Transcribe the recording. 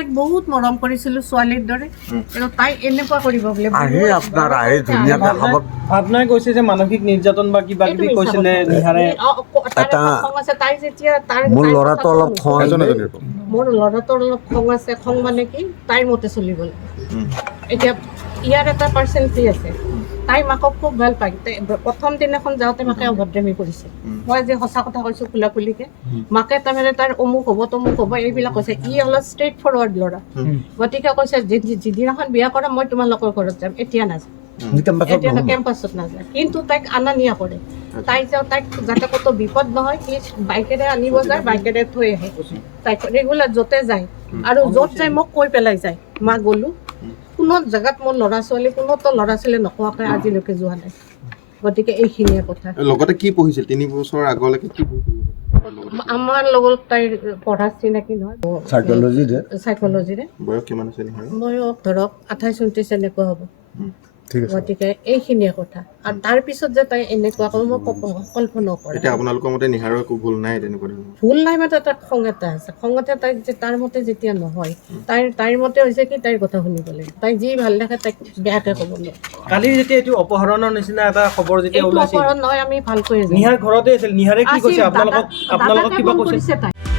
তাইক বহুত মৰম কৰিছিলোঁ ছোৱালীৰ দৰে কিন্তু তাই এনেকুৱা কৰিব বোলে আহি আপোনাৰ আহি ধুনীয়াকৈ খাব আপনাই কৈছে যে মানসিক নিৰ্যাতন বা কিবা কিবি কৈছিলে নিহাৰে তাই যেতিয়া মোৰ ল'ৰাটো অলপ খং মোৰ ল'ৰাটোৰ অলপ খং আছে খং মানে কি তাইৰ মতে চলিব লাগে এতিয়া ইয়াৰ এটা পাৰ্চেণ্টি আছে তাই মাকক খুব ভাল পায় প্ৰথম দিনাখন যাওঁতে মাকে অভদ্ৰামী কৰিছে মই যে সঁচা কথা কৈছোঁ খোলা খুলিকে মাকে তাৰমানে তাৰ অমুক হ'ব তমুক হ'ব এইবিলাক কৈছে ই অলপ ষ্ট্ৰেইট ফৰৱাৰ্ড ল'ৰা গতিকে কৈছে যিদিনাখন বিয়া কৰা মই তোমালোকৰ ঘৰত যাম এতিয়া নাযাওঁ এতিয়া কেম্পাছত নাযায় কিন্তু তাইক আনা নিয়া কৰে তাইক যাতে ক'তো বিপদ নহয় সি বাইকেৰে আনিব যায় বাইকেৰে থৈ আহে তাইক ৰেগুলাৰ য'তে যায় আৰু য'ত যায় মোক কৈ পেলাই যায় মা গ'লোঁ কোনো জেগাত মোৰ ল'ৰা ছোৱালী কোনোতো ল'ৰা ছোৱালী নোকোৱাকৈ আজিলৈকে যোৱা নাই গতিকে এইখিনিয়ে কথা লগতে কি পঢ়িছিল 3 বছৰ আগলৈকে কি পঢ়িছিল আমাৰ লগত তাইৰ পঢ়াৰ চিনাকি নহয় চাইক'লজিৰে বয়স কিমান আছে নিহাৰৰ বয়স ধৰক 28-29 এনেকুৱা হ'ব গতিকে এইখিনিয়ে কথা আৰু তাৰপিছত যে তাই এনেকুৱা কৰি মই কল্পনাও কৰা এতিয়া আপোনালোকৰ মতে নিহাৰৰ একো ভুল নাই তেনেকুৱা ধৰণৰ ভুল নাই মানে তাত খং এটা আছে খঙতে তাইক যে তাৰ মতে যেতিয়া নহয় তাইৰ মতে হৈছে কি তাইৰ কথা শুনিব লাগে তাই যি ভাল দেখে তাইক বেয়াকৈ ক'ব লাগে কালি যেতিয়া এইটো অপহৰণৰ নিচিনা এটা খবৰ যেতিয়া এইটো ওলাইছিল অপহৰণ নহয় আমি ভালকৈ নিহাৰ ঘৰতে আছিল নিহাৰে কি কৈছে আপোনালোকক কিবা কৈছে কৰিছে তাই